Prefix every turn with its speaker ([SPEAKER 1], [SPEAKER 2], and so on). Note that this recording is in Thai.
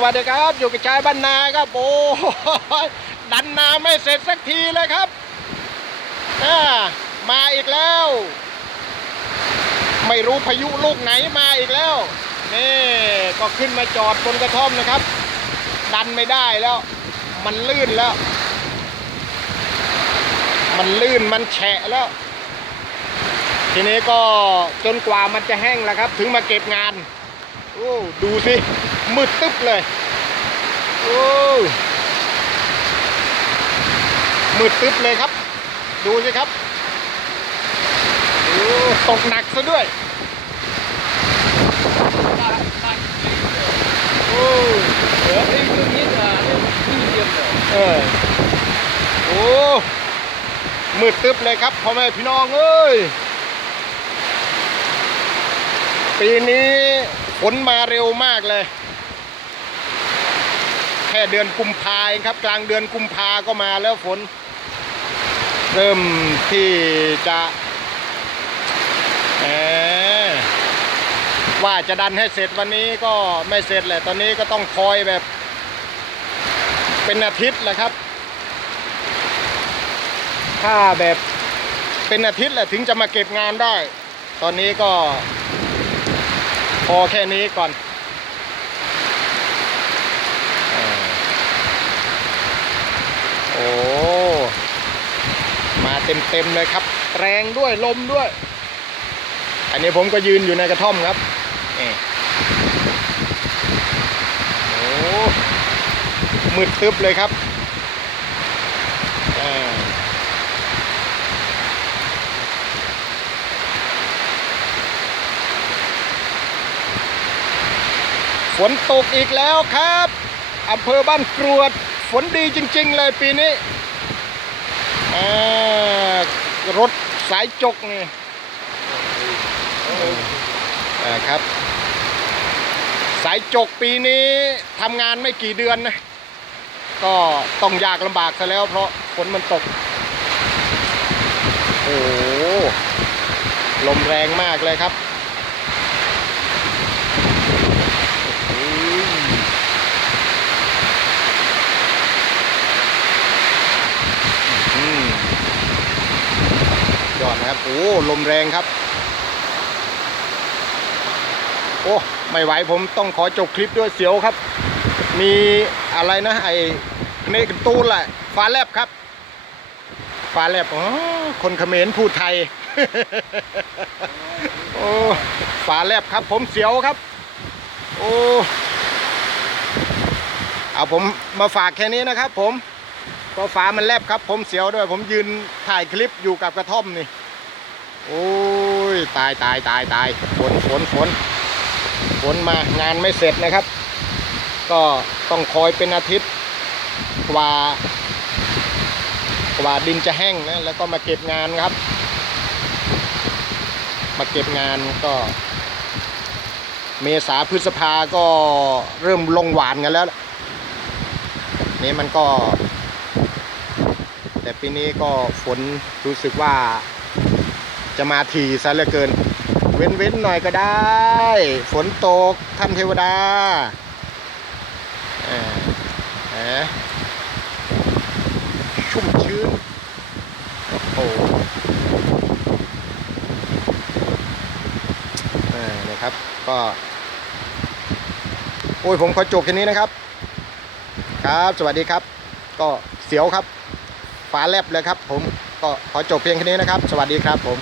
[SPEAKER 1] สวัสดีครับ อยู่กับชายบ้านนาครับโอ้ดันนาไม่เสร็จสักทีเลยครับมาอีกแล้ว ไม่รู้พายุลูกไหนมาอีกแล้วนี่ก็ขึ้นมาจอดบนกระท่อมนะครับ ดันไม่ได้แล้ว มันลื่นแล้ว มันลื่นมันแฉะแล้ว ทีนี้ก็จนกว่ามันจะแห้งแล้วครับ ถึงมาเก็บงาน โอ้ดูสิมืดตึ๊บเลยโอ้มืดตึ๊บเลยครับ ดูสิครับโอ้ตกหนักซะด้วยโอ้
[SPEAKER 2] Ja, det är ju inget där. Det är ju inte
[SPEAKER 1] เออโอ้มืดตึ๊บเลยครับพ่อแม่พี่น้องเอ้ยปีนี้ ฝนมาเร็วมากเลย แค่เดือนกุมภาเองครับ กลางเดือนกุมภาก็มาแล้วฝน เริ่มที่จะว่าจะดันให้เสร็จวันนี้ก็ไม่เสร็จแหละ ตอนนี้ก็ต้องคอยแบบ เป็นอาทิตย์แหละครับ ถ้าแบบเป็นอาทิตย์แหละถึงจะมาเก็บงานได้ ตอนนี้ก็ พอแค่นี้ก่อนโอ้มาเต็มๆเลยครับ แรงด้วยลมด้วย อันนี้ผมก็ยืนอยู่ในกระท่อมครับนี่โอ้มืดตึ๊บเลยครับ ฝนตกอีกแล้วครับอำเภอบ้านกรวด ฝนดีจริง ๆ เลยปีนี้รถสายจกนี่อ่าครับ สายจกปีนี้ทำงานไม่กี่เดือนนะ ก็ต้องยากลำบากซะแล้วเพราะฝนมันตก โอ้ลมแรงมากเลยครับอืมอืมย โอ้ลมแรงครับ โอ้ไม่ไหวผมต้องขอจบคลิปด้วยเสียวครับ มีอะไรนะไอ้เนกตูนแหละฟ้าแลบครับฟ้าแลบอ๋อคนเขมรพูดไทยโอ้ฟ้าแลบครับ ผมเสียวครับ โอ้เอาผมมาฝากแค่นี้นะครับ ผมก็ฟ้ามันแลบครับ ผมเสียวด้วย ผมยืนถ่ายคลิปอยู่กับกระท่อมนี่ โอ้ยตายตายตายตายฝนฝนฝนฝนมางานไม่เสร็จนะครับ ก็ต้องคอยเป็นอาทิตย์กว่ากว่าดินจะแห้งนะแล้วก็มาเก็บงานครับ มาเก็บงานก็ เมษาพฤษภาก็เริ่มลงหวานกันแล้วนี่มันก็ แต่ปีนี้ก็ฝนรู้สึกว่า จะมาทีซะเหลือเกิน เว้นเว้นหน่อยก็ได้ ฝนตกท่านเทวดาแหมชุ่มชื้น โอ้โหอ่านะครับ ก็ โอ้ยผมขอจบแค่นี้นะครับ ครับ สวัสดีครับ ก็เสียวครับฟ้าแลบเลยครับผมก็ขอจบเพียงแค่นี้นะครับ สวัสดีครับผม